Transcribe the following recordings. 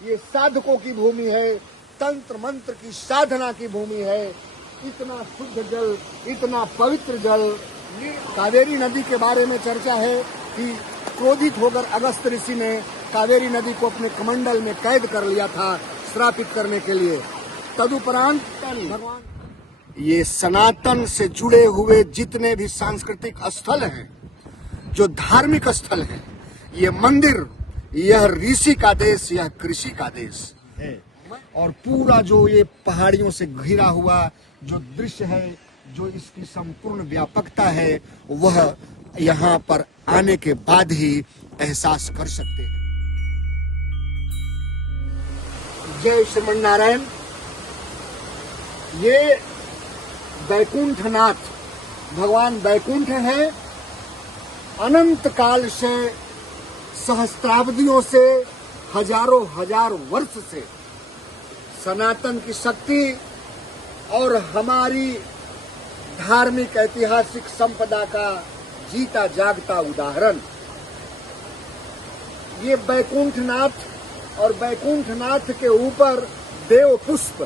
ये साधकों की भूमि है, तंत्र मंत्र की साधना की भूमि है। इतना शुद्ध जल, इतना पवित्र जल। कावेरी नदी के बारे में चर्चा है कि क्रोधित होकर अगस्त ऋषि ने कावेरी नदी को अपने कमंडल में कैद कर लिया था श्रापित करने के लिए। तदुपरांत भगवान ये सनातन से जुड़े हुए जितने भी सांस्कृतिक स्थल हैं, जो धार्मिक स्थल हैं, ये मंदिर, यह ऋषि का देश, यह कृषि का देश है। और पूरा जो ये पहाड़ियों से घिरा हुआ जो दृश्य है, जो इसकी संपूर्ण व्यापकता है, वह यहाँ पर आने के बाद ही एहसास कर सकते हैं। जय श्रीमन नारायण। ये बैकुंठनाथ भगवान बैकुंठ है। अनंत काल से, सहस्त्राब्दियों से, हजारों हजार वर्ष से सनातन की शक्ति और हमारी धार्मिक ऐतिहासिक संपदा का जीता जागता उदाहरण ये बैकुंठनाथ। और बैकुंठनाथ के ऊपर देव पुष्प,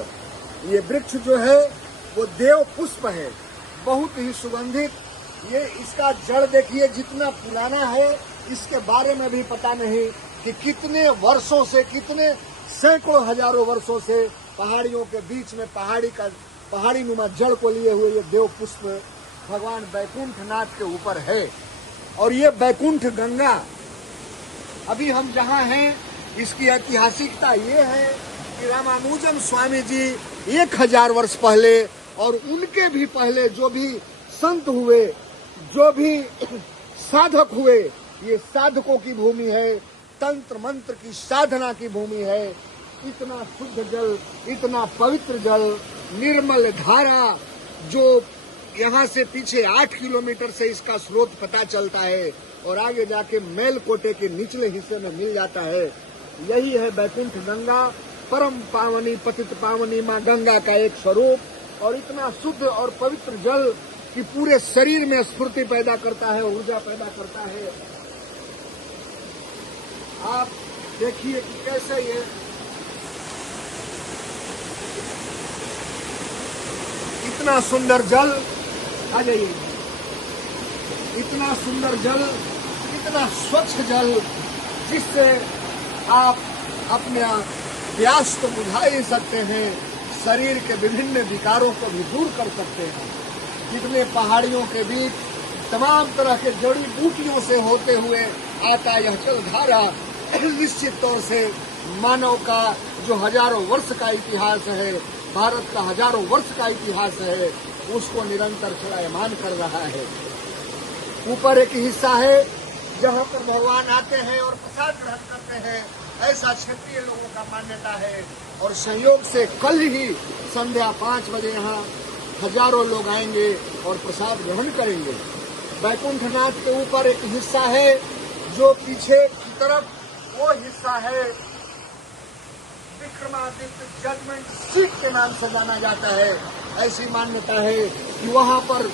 ये वृक्ष जो है वो देव पुष्प है, बहुत ही सुगंधित। ये इसका जड़ देखिए जितना पुराना है, इसके बारे में भी पता नहीं कि कितने वर्षों से, कितने सैकड़ों हजारों वर्षों से पहाड़ियों के बीच में पहाड़ी नुमा जड़ को लिए हुए ये देव पुष्प भगवान बैकुंठनाथ के ऊपर है। और ये बैकुंठ गंगा, अभी हम जहाँ हैं, इसकी ऐतिहासिकता ये है कि रामानुजन स्वामी जी 1000 वर्ष पहले और उनके भी पहले जो भी संत हुए, जो भी साधक हुए, ये साधकों की भूमि है, तंत्र मंत्र की साधना की भूमि है। इतना शुद्ध जल, इतना पवित्र जल, निर्मल धारा, जो यहाँ से पीछे 8 किलोमीटर से इसका स्रोत पता चलता है और आगे जाके मेलकोटे के निचले हिस्से में मिल जाता है। यही है बैकुंठ गंगा, परम पावनी पतित पावनी माँ गंगा का एक स्वरूप। और इतना शुद्ध और पवित्र जल कि पूरे शरीर में स्फूर्ति पैदा करता है, ऊर्जा पैदा करता है। आप देखिए कि कैसे ये इतना सुंदर जल, आ जाइए, इतना सुंदर जल, इतना स्वच्छ जल, जिससे आप अपने प्यास तो बुझा ही सकते हैं, शरीर के विभिन्न विकारों को भी दूर कर सकते हैं। जितने पहाड़ियों के बीच तमाम तरह के जड़ी बूटियों से होते हुए आता यह जलधारा निश्चित तौर से मानव का जो हजारों वर्ष का इतिहास है, भारत का हजारों वर्ष का इतिहास है, उसको निरंतर चलायमान कर रहा है। ऊपर एक हिस्सा है जहाँ पर भगवान आते हैं और प्रसाद ग्रहण करते हैं, ऐसा क्षेत्रीय लोगों का मान्यता है। और संयोग से कल ही संध्या 5 बजे यहाँ हजारों लोग आएंगे और प्रसाद ग्रहण करेंगे। बैकुंठनाथ के ऊपर एक हिस्सा है जो पीछे की तरफ, वो हिस्सा है विक्रमादित्य जजमेंट सीट के नाम से जाना जाता है। ऐसी मान्यता है कि वहाँ पर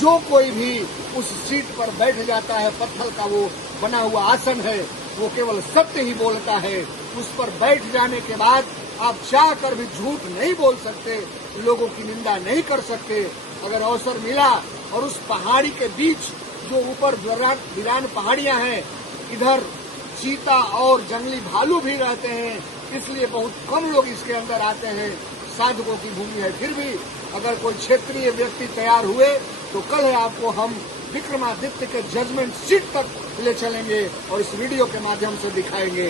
जो कोई भी उस सीट पर बैठ जाता है, पत्थर का वो बना हुआ आसन है, वो केवल सत्य ही बोलता है। उस पर बैठ जाने के बाद आप चाह कर भी झूठ नहीं बोल सकते, लोगों की निंदा नहीं कर सकते। अगर अवसर मिला और उस पहाड़ी के बीच जो ऊपर वीरान पहाड़ियां हैं, इधर चीता और जंगली भालू भी रहते हैं, इसलिए बहुत कम लोग इसके अंदर आते हैं। साधकों की भूमि है। फिर भी अगर कोई क्षेत्रीय व्यक्ति तैयार हुए तो कल है आपको हम विक्रमादित्य के जजमेंट सीट तक ले चलेंगे और इस वीडियो के माध्यम से दिखाएंगे।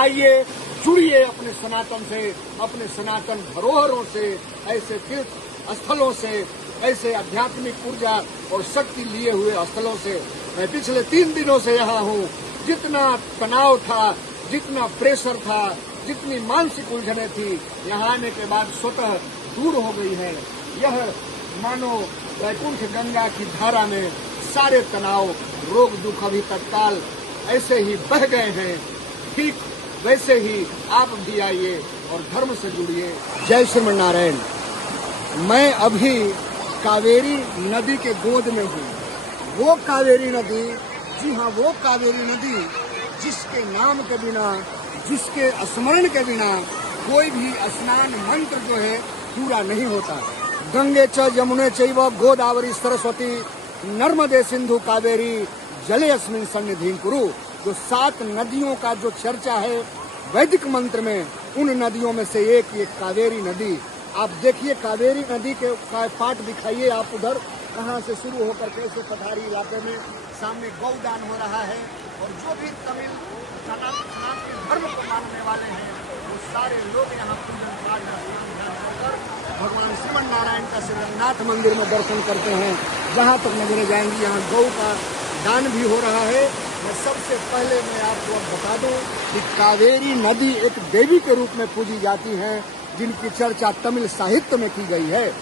आइए, जुड़िए अपने सनातन से, अपने सनातन धरोहरों से, ऐसे तीर्थ स्थलों से, ऐसे आध्यात्मिक ऊर्जा और शक्ति लिए हुए स्थलों से। मैं पिछले 3 दिनों से यहाँ हूँ। जितना तनाव था, जितना प्रेशर था, जितनी मानसिक उलझने थी, यहाँ आने के बाद स्वतः दूर हो गई है। यह मानो बैकुंठ गंगा की धारा में सारे तनाव, रोग दुख अभी तत्काल ऐसे ही बह गए हैं। ठीक वैसे ही आप भी आइए और धर्म से जुड़िए। जय श्रीमन नारायण। मैं अभी कावेरी नदी के गोद में हूँ। वो कावेरी नदी, जी हाँ, वो कावेरी नदी जिसके नाम के बिना जिसके स्मरण के बिना कोई भी स्नान मंत्र जो है पूरा नहीं होता। गंगे च यमुने चैव गोदावरी सरस्वती नर्मदे सिंधु कावेरी जले अस्मिन् सन्निधिं कुरु। जो 7 नदियों का जो चर्चा है वैदिक मंत्र में, उन नदियों में से एक ये कावेरी नदी। आप देखिए कावेरी नदी के पाट दिखाइए आप उधर कहाँ से शुरू होकर कैसे पठारी इलाके में सामने गौदान हो रहा है। और जो भी तमिल सनातन धर्म को मानने वाले हैं वो सारे लोग यहाँ पूजन पाठ कर भगवान श्रीमन नारायण का श्रीरंगनाथ मंदिर में दर्शन करते हैं। जहाँ तक नजरें जाएंगी यहाँ गौ का दान भी हो रहा है। मैं सबसे पहले मैं आपको अब बता दूं कि कावेरी नदी एक देवी के रूप में पूजी जाती है, जिनकी चर्चा तमिल साहित्य में की गई है।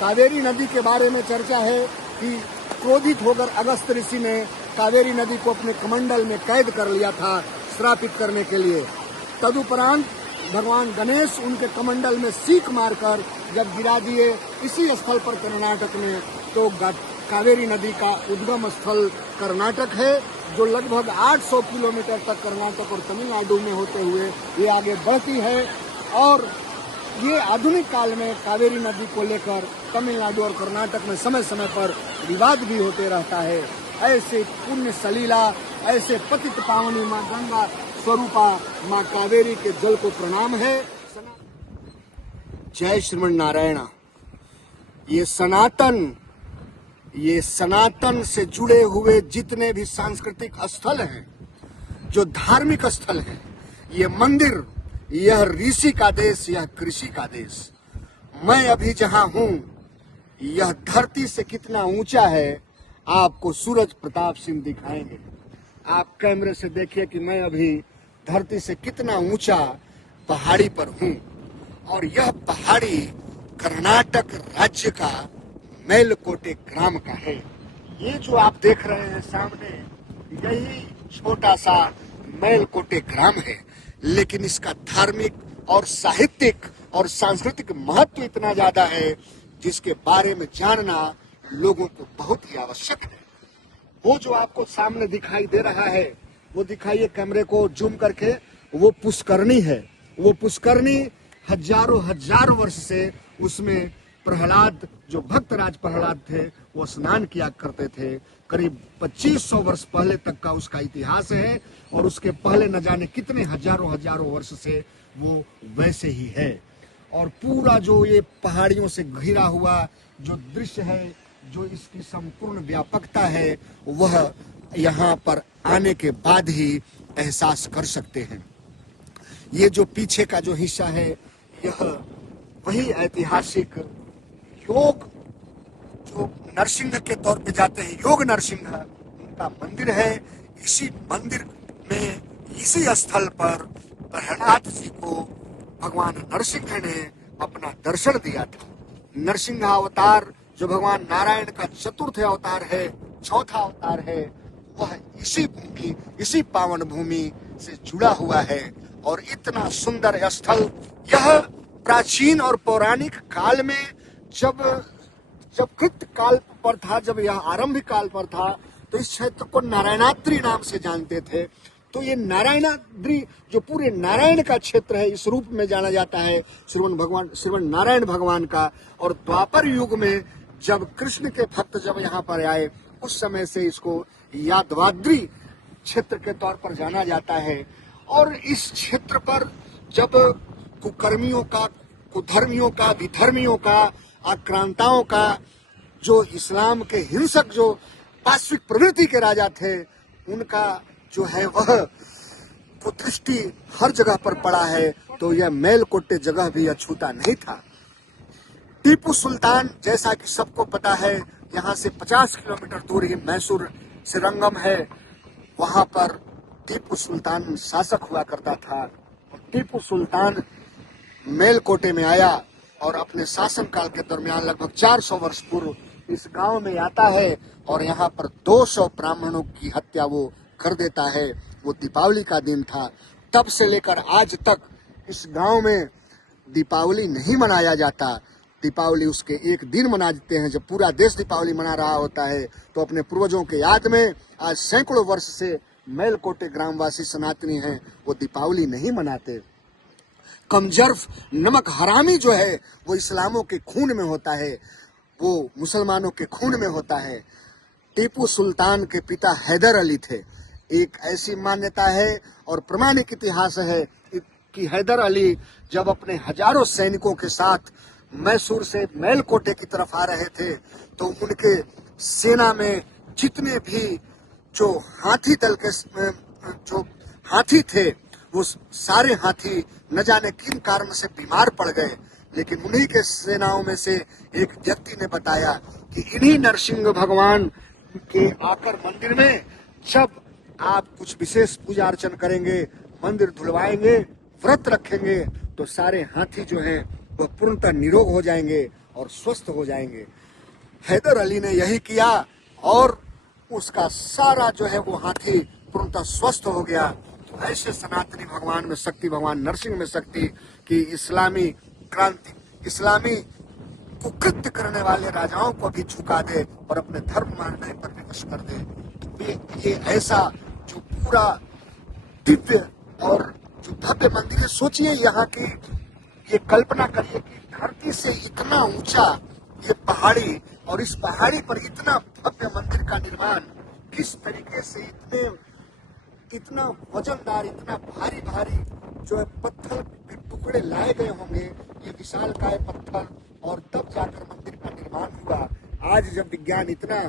कावेरी नदी के बारे में चर्चा है कि क्रोधित होकर अगस्त ऋषि ने कावेरी नदी को अपने कमंडल में कैद कर लिया था श्रापित करने के लिए। तदुपरांत भगवान गणेश उनके कमंडल में सीख मारकर जब गिरा दिए इसी स्थल पर कर्नाटक में, तो कावेरी नदी का उद्गम स्थल कर्नाटक है, जो लगभग 800 किलोमीटर तक कर्नाटक और तमिलनाडु में होते हुए ये आगे बढ़ती है। और ये आधुनिक काल में कावेरी नदी को लेकर तमिलनाडु और कर्नाटक में समय समय पर विवाद भी होते रहता है। ऐसे पुण्य सलीला, ऐसे पतित पावनी माँ गंगा स्वरूपा माँ कावेरी के जल को प्रणाम है। जय श्रीमन नारायण। ये सनातन से जुड़े हुए जितने भी सांस्कृतिक स्थल हैं, जो धार्मिक स्थल हैं, ये मंदिर, यह ऋषि का देश, यह कृषि का देश। मैं अभी जहां हूं, यह धरती से कितना ऊंचा है आपको सूरज प्रताप सिंह दिखाएंगे। आप कैमरे से देखिए कि मैं अभी धरती से कितना ऊंचा पहाड़ी पर हूं। और यह पहाड़ी कर्नाटक राज्य का मेलकोटे ग्राम का है। ये जो आप देख रहे हैं सामने, यही छोटा सा मेलकोटे ग्राम है, लेकिन इसका धार्मिक और साहित्यिक और सांस्कृतिक महत्व इतना ज्यादा है जिसके बारे में जानना लोगों को बहुत ही आवश्यक है। वो जो आपको सामने दिखाई दे रहा है, वो दिखाइए कैमरे को जूम करके, वो पुष्करणी है। वो पुष्करणी हजारों वर्ष से उसमें प्रहलाद, जो भक्तराज प्रहलाद थे, वो स्नान किया करते थे। करीब 2500 वर्ष पहले तक का उसका इतिहास है। और उसके पहले न जाने कितने हजारों वर्ष से वो वैसे ही है। और पूरा जो ये पहाड़ियों से घिरा हुआ जो दृश्य है, जो इसकी संपूर्ण व्यापकता है, वह यहाँ पर आने के बाद ही एहसास कर सकते हैं। ये जो पीछे का जो हिस्सा है, यह वही ऐतिहासिक योग, जो नरसिंह के तौर पे जाते हैं, योग नरसिंह, उनका मंदिर है। इसी मंदिर में, इसी स्थल पर प्रहलाद जी को भगवान नरसिंह ने अपना दर्शन दिया था। नरसिंह अवतार जो भगवान नारायण का चतुर्थ अवतार है, चौथा अवतार है, वह इसी भूमि, इसी पावन भूमि से जुड़ा हुआ है। और इतना सुंदर स्थल, यह प्राचीन और पौराणिक काल में जब कृत काल पर था, जब यह आरंभिक काल पर था, तो इस क्षेत्र को नारायणाद्रि नाम से जानते थे। तो ये नारायणाद्रि जो पूरे नारायण का क्षेत्र है, इस रूप में जाना जाता है श्रीमन नारायण भगवान का। और द्वापर युग में जब कृष्ण के भक्त जब यहाँ पर आए, उस समय से इसको यादवाद्रि क्षेत्र के तौर पर जाना जाता है। और इस क्षेत्र पर जब कुकर्मियों का, कुधर्मियों का, विधर्मियों का, आक्रांताओं का, जो इस्लाम के हिंसक, जो पाश्विक प्रवृत्ति के राजा थे, उनका जो है वह कुदृष्टि हर जगह पर पड़ा है। तो यह मेलकोटे जगह भी अछूता नहीं था। टीपू सुल्तान, जैसा कि सबको पता है, यहाँ से 50 किलोमीटर दूर ही मैसूर श्रीरंगम है, वहां पर टीपू सुल्तान शासक हुआ करता था। और टीपू सुल्तान मेलकोटे में आया और अपने शासन काल के दरमियान लगभग 400 वर्ष पूर्व इस गांव में आता है और यहाँ पर 200 ब्राह्मणों की हत्या वो कर देता है। वो दीपावली का दिन था। तब से लेकर आज तक इस गांव में दीपावली नहीं मनाया जाता। दीपावली उसके एक दिन मनाते हैं, जब पूरा देश दीपावली मना रहा होता है। तो अपने पूर्वजों के याद में आज सैकड़ों वर्ष से मेलकोटे ग्रामवासी सनातनी हैं वो दीपावली नहीं मनाते। कमजर्फ नमक हरामी जो है वो इस्लामों के खून में होता है, वो मुसलमानों के खून में होता है। टीपू सुल्तान के पिता हैदर अली थे। एक ऐसी मान्यता है और प्रमाणिक इतिहास है कि हैदर अली जब अपने हजारों सैनिकों के साथ मैसूर से मेलकोटे की तरफ आ रहे थे तो उनके सेना में जितने भी जो हाथी दल के जो हाथी थे वो सारे हाथी न जाने किन कारण से बीमार पड़ गए। लेकिन उन्हीं के सेनाओं में से एक व्यक्ति ने बताया कि इन्हीं नरसिंह भगवान के आकर मंदिर में जब आप कुछ विशेष पूजा अर्चन करेंगे, मंदिर धुलवाएंगे, व्रत रखेंगे तो सारे हाथी जो हैं वह पूर्णतः निरोग हो जाएंगे और स्वस्थ हो जाएंगे। हैदर अली ने यही किया और उसका सारा जो है वो हाथी पूर्णतः स्वस्थ हो गया। तो ऐसे सनातनी भगवान में शक्ति, भगवान नरसिंह में शक्ति कि इस्लामी क्रांति, इस्लामी कुकृत्य करने वाले राजाओं को भी झुका दे और अपने धर्म मानने पर विवश कर दे। तो ये ऐसा जो पूरा दिव्य और जो भव्य मंदिर है, सोचिए यहाँ की ये कल्पना करिए कि धरती से इतना ऊंचा ये पहाड़ी और इस पहाड़ी पर इतना भव्य मंदिर का निर्माण किस तरीके से इतना वजनदार, इतना भारी भारी जो है पत्थर के टुकड़े लाए गए होंगे, ये विशालकाय पत्थर, और तब जाकर मंदिर का निर्माण हुआ। आज जब विज्ञान इतना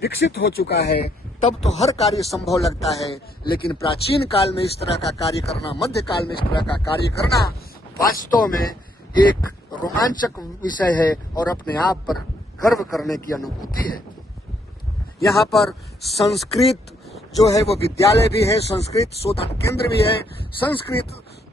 विकसित हो चुका है तब तो हर कार्य संभव लगता है, लेकिन प्राचीन काल में इस तरह का कार्य करना, मध्य काल में इस तरह का कार्य करना वास्तव में एक रोमांचक विषय है और अपने आप पर गर्व करने की अनुभूति है। यहाँ पर संस्कृत जो है वो विद्यालय भी है, संस्कृत शोधन केंद्र भी है। संस्कृत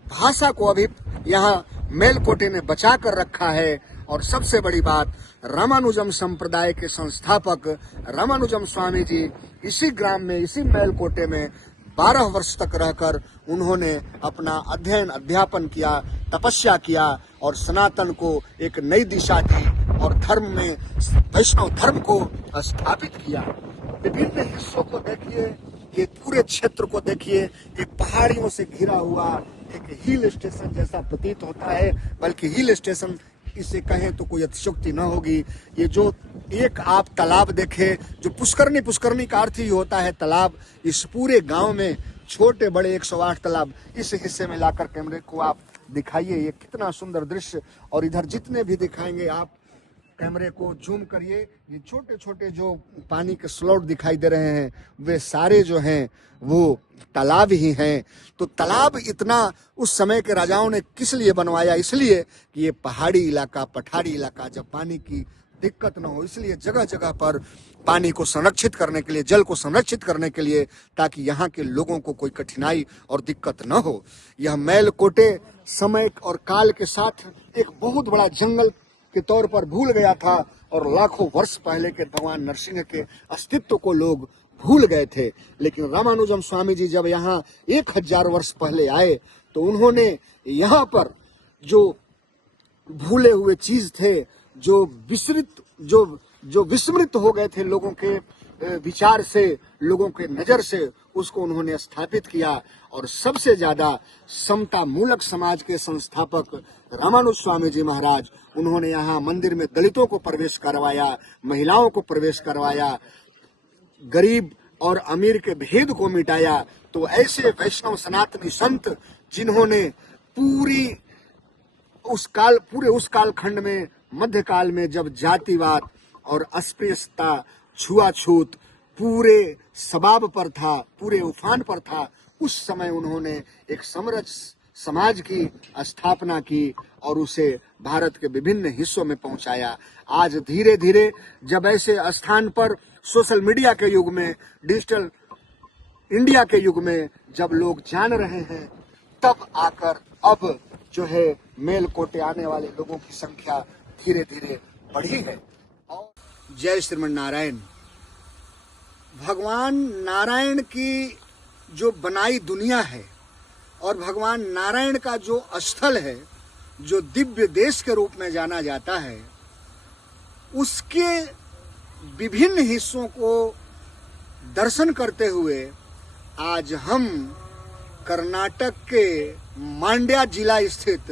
भाषा को अभी यहाँ मेलकोटे ने बचा कर रखा है। और सबसे बड़ी बात, रामानुजम संप्रदाय के संस्थापक रामानुजम स्वामी जी इसी ग्राम में, इसी मेलकोटे में 12 वर्ष तक रहकर उन्होंने अपना अध्ययन, अध्यापन किया, तपस्या किया और सनातन को एक नई दिशा दी और धर्म में वैष्णव धर्म को स्थापित किया। विभिन्न हिस्सों को देखिए, ये पूरे क्षेत्र को देखिए, ये पहाड़ियों से घिरा हुआ एक हिल स्टेशन जैसा प्रतीत होता है, बल्कि हिल स्टेशन इसे कहें तो कोई अतिशयोक्ति न होगी। ये जो एक आप तालाब देखें, जो पुष्करनी का अर्थ ही होता है तालाब, इस पूरे गांव में छोटे बड़े 108 तालाब इस हिस्से में लाकर कैमरे को आप दिखाइए, ये कितना सुंदर दृश्य। और इधर जितने भी दिखाएंगे आप कैमरे को जूम करिए, ये छोटे छोटे जो पानी के स्लॉट दिखाई दे रहे हैं वे सारे जो हैं वो तालाब ही हैं। तो तालाब इतना उस समय के राजाओं ने किस लिए बनवाया? इसलिए कि ये पहाड़ी इलाका, पठारी इलाका, जब पानी की दिक्कत न हो, इसलिए जगह जगह पर पानी को संरक्षित करने के लिए, जल को संरक्षित करने के लिए, ताकि यहाँ के लोगों को कोई कठिनाई और दिक्कत न हो। यह मेलकोटे समय और काल के साथ एक बहुत बड़ा जंगल के तौर पर भूल गया था और लाखों वर्ष पहले के भगवान नरसिंह के अस्तित्व को लोग भूल गए थे। लेकिन रामानुजम स्वामी जी जब यहाँ 1000 वर्ष पहले आए तो उन्होंने यहाँ पर जो भूले हुए चीज थे, जो विस्मृत हो गए थे लोगों के विचार से, लोगों के नजर से, उसको उन्होंने स्थापित किया। और सबसे ज्यादा समता मूलक समाज के संस्थापक रामानुज स्वामी जी महाराज, उन्होंने यहाँ मंदिर में दलितों को प्रवेश करवाया, महिलाओं को प्रवेश करवाया, गरीब और अमीर के भेद को मिटाया। तो ऐसे वैष्णव सनातनी संत जिन्होंने पूरे उस कालखंड में, मध्यकाल में, जब जातिवाद और अस्पृश्यता, छुआछूत पूरे सबाब पर था, पूरे उफान पर था, उस समय उन्होंने एक समरस समाज की स्थापना की और उसे भारत के विभिन्न हिस्सों में पहुंचाया। आज धीरे धीरे जब ऐसे स्थान पर सोशल मीडिया के युग में, डिजिटल इंडिया के युग में जब लोग जान रहे हैं, तब आकर अब जो है मेलकोटे आने वाले लोगों की संख्या धीरे धीरे बढ़ी है। और जय श्रीमन नारायण। भगवान नारायण की जो बनाई दुनिया है और भगवान नारायण का जो स्थल है, जो दिव्य देश के रूप में जाना जाता है, उसके विभिन्न हिस्सों को दर्शन करते हुए आज हम कर्नाटक के मांड्या जिला स्थित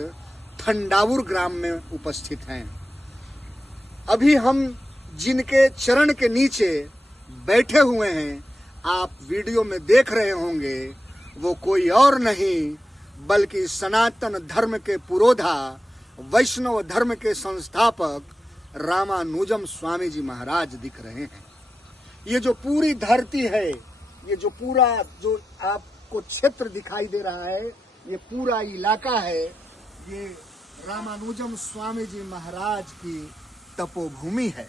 थंडावुर ग्राम में उपस्थित हैं। अभी हम जिनके चरण के नीचे बैठे हुए हैं, आप वीडियो में देख रहे होंगे, वो कोई और नहीं बल्कि सनातन धर्म के पुरोधा, वैष्णव धर्म के संस्थापक रामानुजम स्वामी जी महाराज दिख रहे हैं। ये जो पूरी धरती है, ये जो पूरा जो आपको क्षेत्र दिखाई दे रहा है, ये पूरा इलाका है, ये रामानुजम स्वामी जी महाराज की तपोभूमि है।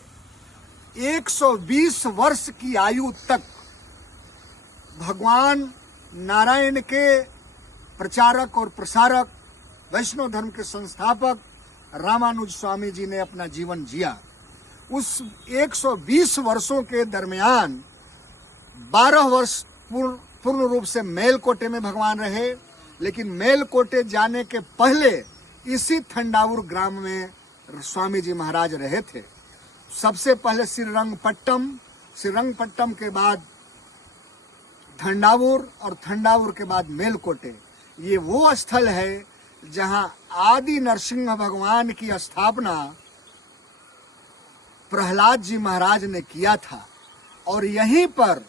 120 वर्ष की आयु तक भगवान नारायण के प्रचारक और प्रसारक, वैष्णव धर्म के संस्थापक रामानुज स्वामी जी ने अपना जीवन जिया। उस 120 वर्षों के दरमियान 12 वर्ष पूर्ण रूप से मेलकोटे में भगवान रहे, लेकिन मेलकोटे जाने के पहले इसी थंडावुर ग्राम में स्वामी जी महाराज रहे थे। सबसे पहले श्रीरंगपट्टम के बाद थंडावुर और थंडावुर के बाद मेलकोटे। ये वो स्थल है जहां आदि नरसिंह भगवान की स्थापना प्रहलाद जी महाराज ने किया था, और यहीं पर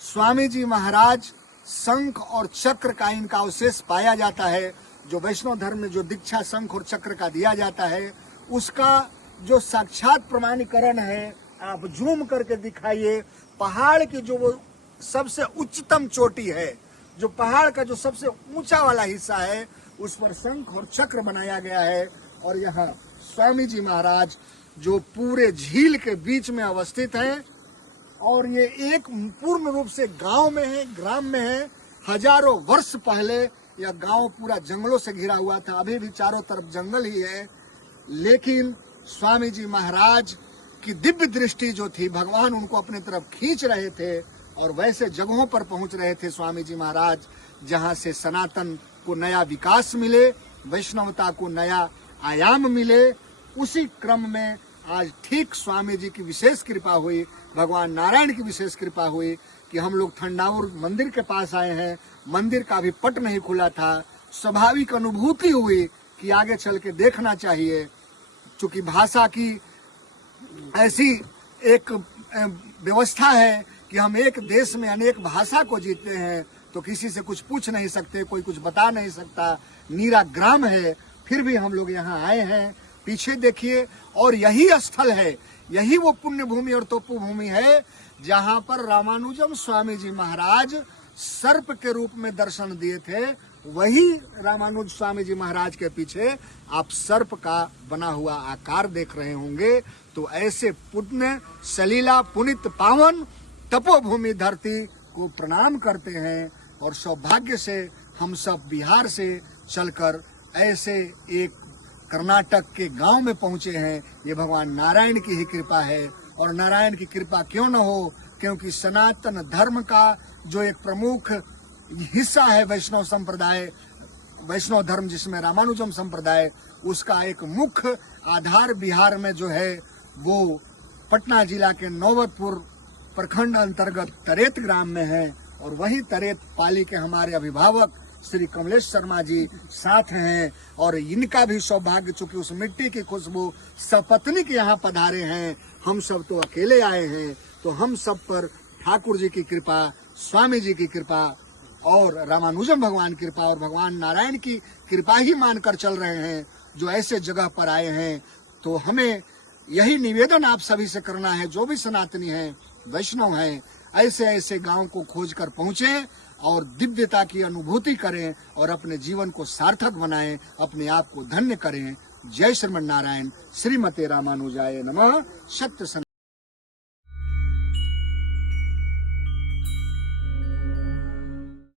स्वामी जी महाराज शंख और चक्र का इनका अवशेष पाया जाता है। जो वैष्णव धर्म में जो दीक्षा शंख और चक्र का दिया जाता है, उसका जो साक्षात प्रमाणीकरण है, आप जूम करके दिखाइए। पहाड़ की जो वो सबसे उच्चतम चोटी है, जो पहाड़ का जो सबसे ऊंचा वाला हिस्सा है, उस पर शंख और चक्र बनाया गया है। और यहाँ स्वामी जी महाराज जो पूरे झील के बीच में अवस्थित हैं, और ये एक पूर्ण रूप से गांव में है, ग्राम में है। हजारों वर्ष पहले यह गांव पूरा जंगलों से घिरा हुआ था, अभी भी चारों तरफ जंगल ही है। लेकिन स्वामी जी महाराज की दिव्य दृष्टि जो थी, भगवान उनको अपने तरफ खींच रहे थे, और वैसे जगहों पर पहुंच रहे थे स्वामी जी महाराज जहां से सनातन को नया विकास मिले, वैष्णवता को नया आयाम मिले। उसी क्रम में आज ठीक स्वामी जी की विशेष कृपा हुई, भगवान नारायण की विशेष कृपा हुई कि हम लोग थंडावुर मंदिर के पास आए हैं। मंदिर का भी पट नहीं खुला था। स्वाभाविक अनुभूति हुई कि आगे चल के देखना चाहिए, चूंकि भाषा की ऐसी एक व्यवस्था है कि हम एक देश में अनेक भाषा को जीते हैं, तो किसी से कुछ पूछ नहीं सकते, कोई कुछ बता नहीं सकता, नीरा ग्राम है। फिर भी हम लोग यहाँ आए हैं। पीछे देखिए, और यही स्थल है, यही वो पुण्य भूमि और तपोभूमि है जहाँ पर रामानुजम स्वामी जी महाराज सर्प के रूप में दर्शन दिए थे। वही रामानुज स्वामी जी महाराज के पीछे आप सर्प का बना हुआ आकार देख रहे होंगे। तो ऐसे पुण्य सलीला पुनित पावन तपोभूमि धरती को प्रणाम करते हैं, और सौभाग्य से हम सब बिहार से चलकर ऐसे एक कर्नाटक के गांव में पहुंचे हैं। ये भगवान नारायण की ही कृपा है, और नारायण की कृपा क्यों न हो, क्योंकि सनातन धर्म का जो एक प्रमुख हिस्सा है वैष्णव संप्रदाय, वैष्णव धर्म जिसमें रामानुजम संप्रदाय, उसका एक मुख्य आधार बिहार में जो है वो पटना जिला के नौबतपुर प्रखंड अंतर्गत तरेत ग्राम में है। और वही तरेत पाली के हमारे अभिभावक श्री कमलेश शर्मा जी साथ हैं, और इनका भी सौभाग्य, चूंकि उस मिट्टी की खुशबू सपत्नीक यहाँ पधारे हैं, हम सब तो अकेले आए हैं। तो हम सब पर ठाकुर जी की कृपा, स्वामी जी की कृपा और रामानुजम भगवान की कृपा और भगवान नारायण की कृपा ही मानकर चल रहे हैं जो ऐसे जगह पर आए हैं। तो हमें यही निवेदन आप सभी से करना है, जो भी सनातनी हैं, वैष्णव हैं, ऐसे ऐसे गांव को खोज कर पहुंचे और दिव्यता की अनुभूति करें और अपने जीवन को सार्थक बनाएं, अपने आप को धन्य करें। जय श्रीमन नारायण। श्रीमते रामानुजाय नमः। सत्य